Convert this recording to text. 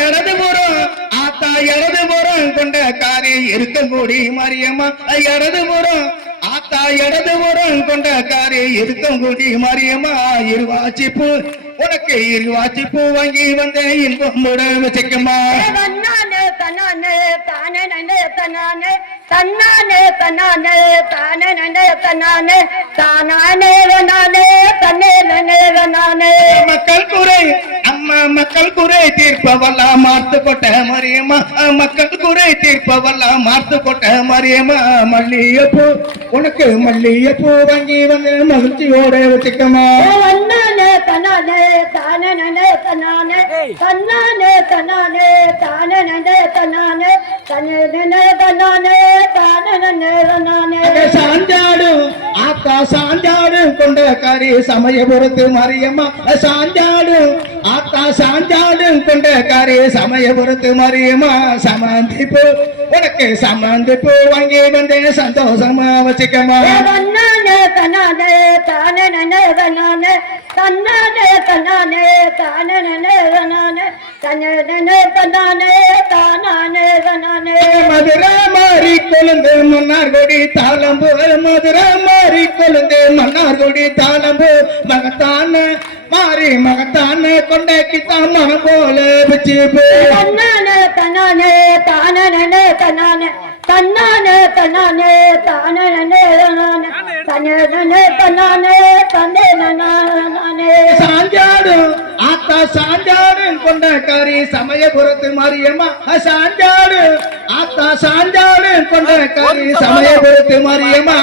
இடதுபுறம் ஆத்தா இடதுபுறம் கொண்ட காரி இருக்கங்கூடி மாரியம்மா இடதுபுறம் ஆத்தா இடதுபுறம் கொண்ட காரி இருக்கங்கூடி மாரியம்மா இருவாச்சிப்பு உனக்கு இருவாச்சிப்பு வாங்கி வந்த இன்பம் வச்சுக்கம்மா தன்னானே தன்னானே தானே தன்னானே தன்னானே தன்னானே தானே தன்னானே தானானே நானே தன்னே நானே மக்கள் குறை அம்மா மக்கள் குறை தீர்ப்பவெல்லாம் மார்த்து கொட்ட மரியம்மா மக்கள் குறை தீர்ப்பவெல்லாம் மார்த்து கொட்ட மரியம்மா மல்லிகைப்பூ உனக்கு மல்லிகைப்பூ வாங்கி வந்து மகிழ்ச்சியோட வச்சுக்கமா தன்னானே தன்னானே தானே தன்னானே தன்னானே தன்னானே தானே தன்னானே தன்னே தன்னானே சாஞ்சாடும் ஆத்தா சாஞ்சாடும் கொண்ட காரி சமயபுரத்து மரியம்மா சாஞ்சாடும் ஆத்தா சாஞ்சாடும் கொண்ட காரி சமயபுரத்து மரியம்மா சமந்திப்பு உனக்கு சமந்திப்பு வாங்கி வந்து சந்தோஷமா வச்சுக்கமா தன்னானே தன்னானே தானே தன்னானே தன்னானே தன்னானே தானே தன்னானே தன்னானே தானே தன்னானே மதுரை மாறி கொழுந்து மன்னார்குடி தாளம்பு மதுரை மாறி கொழுந்து மன்னார்குடி தாளம்பு மகத்தான மாறி மகத்தான கொண்டாக்கித்தான் மனம் போல வச்சு தன்னானே தன்னானே தானே தன்னானே தன்னானே தன்னானே தானே தன்னானே தன்னானே தன்னே சாஞ்சாடும் ஆத்தா சாஞ்சாடும் கொண்ட காரி சமயபுரத்து மாரியம்மா சாஞ்சாடும் ஆத்தா சாஞ்சாடும் கொண்ட காரி சமயபுரத்து மாரியம்மா